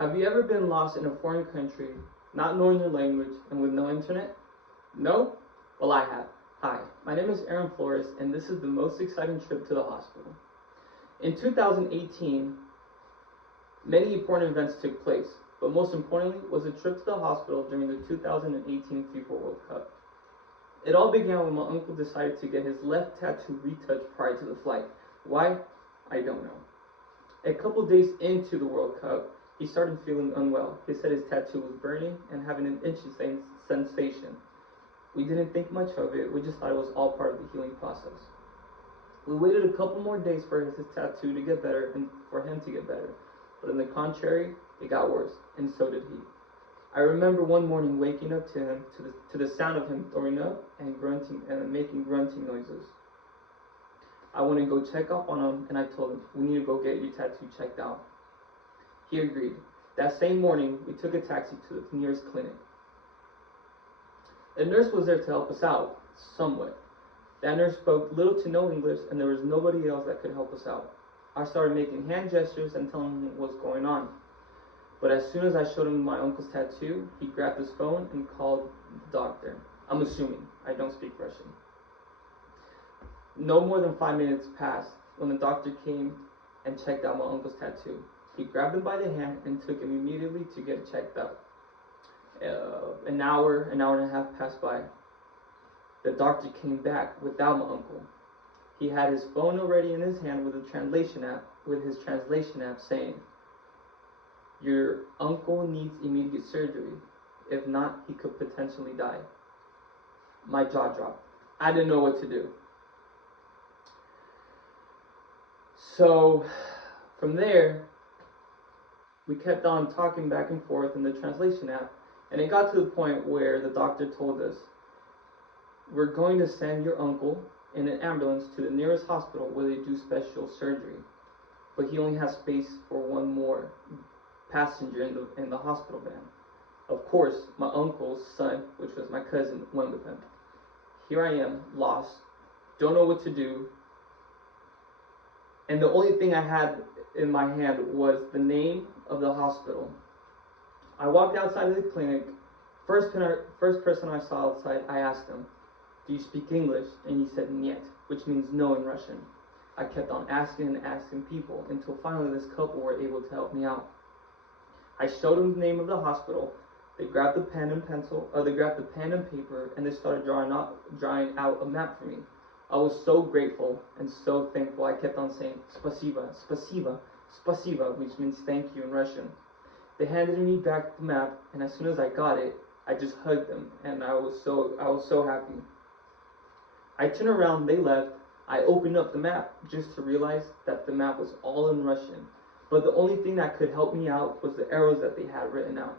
Have you ever been lost in a foreign country, not knowing the language, and with no internet? No? Well, I have. Hi, my name is Aaron Flores, and this is the most exciting trip to the hospital. In 2018, many important events took place, but most importantly was a trip to the hospital during the 2018 FIFA World Cup. It all began when my uncle decided to get his left tattoo retouched prior to the flight. Why? I don't know. A couple days into the World Cup, he started feeling unwell. He said his tattoo was burning and having an itching sensation. We didn't think much of it, we just thought it was all part of the healing process. We waited a couple more days for his tattoo to get better and for him to get better. But on the contrary, it got worse, and so did he. I remember one morning waking up to the sound of him throwing up and grunting and making grunting noises. I went to go check up on him, and I told him, we need to go get your tattoo checked out. He agreed. That same morning, we took a taxi to the nearest clinic. A nurse was there to help us out, somewhat. That nurse spoke little to no English, and there was nobody else that could help us out. I started making hand gestures and telling him what was going on. But as soon as I showed him my uncle's tattoo, he grabbed his phone and called the doctor. I'm assuming. I don't speak Russian. No more than 5 minutes passed when the doctor came and checked out my uncle's tattoo. He grabbed him by the hand and took him immediately to get it checked out. An hour and a half passed by. The doctor came back without my uncle. He had his phone already in his hand with his translation app saying, your uncle needs immediate surgery. If not, he could potentially die. My jaw dropped. I didn't know what to do. So from there, we kept on talking back and forth in the translation app, and it got to the point where the doctor told us, we're going to send your uncle in an ambulance to the nearest hospital where they do special surgery, but he only has space for one more passenger in the hospital van. Of course, my uncle's son, which was my cousin, went with him. Here I am, lost, don't know what to do, and the only thing I had in my hand was the name of the hospital. I walked outside of the clinic. First person I saw outside, I asked him, do you speak English? And he said, "Niet," which means no in Russian. I kept on asking and asking people until finally this couple were able to help me out. I showed them the name of the hospital. They grabbed the pen and paper, and they started drawing out a map for me. I was so grateful and so thankful. I kept on saying, "Spasiba, spasiba, spasiba," which means thank you in Russian. They handed me back the map, and as soon as I got it, I just hugged them, and I was so happy. I turned around, they left. I opened up the map just to realize that the map was all in Russian, but the only thing that could help me out was the arrows that they had written out.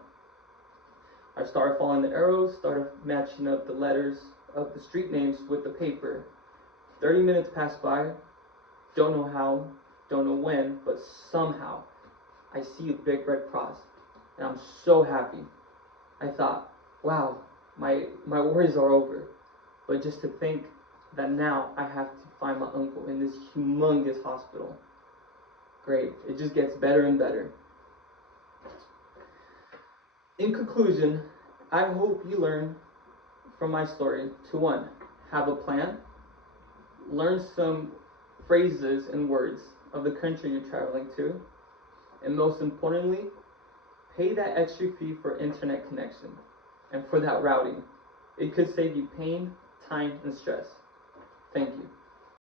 I started following the arrows, started matching up the letters of the street names with the paper. 30 minutes passed by, don't know how, don't know when, but somehow I see a big red cross, and I'm so happy. I thought, wow, my worries are over. But just to think that now I have to find my uncle in this humongous hospital. Great, it just gets better and better. In conclusion, I hope you learn from my story to 1, have a plan, learn some phrases and words of the country you're traveling to, and most importantly, pay that extra fee for internet connection and for that routing. It could save you pain, time, and stress. Thank you.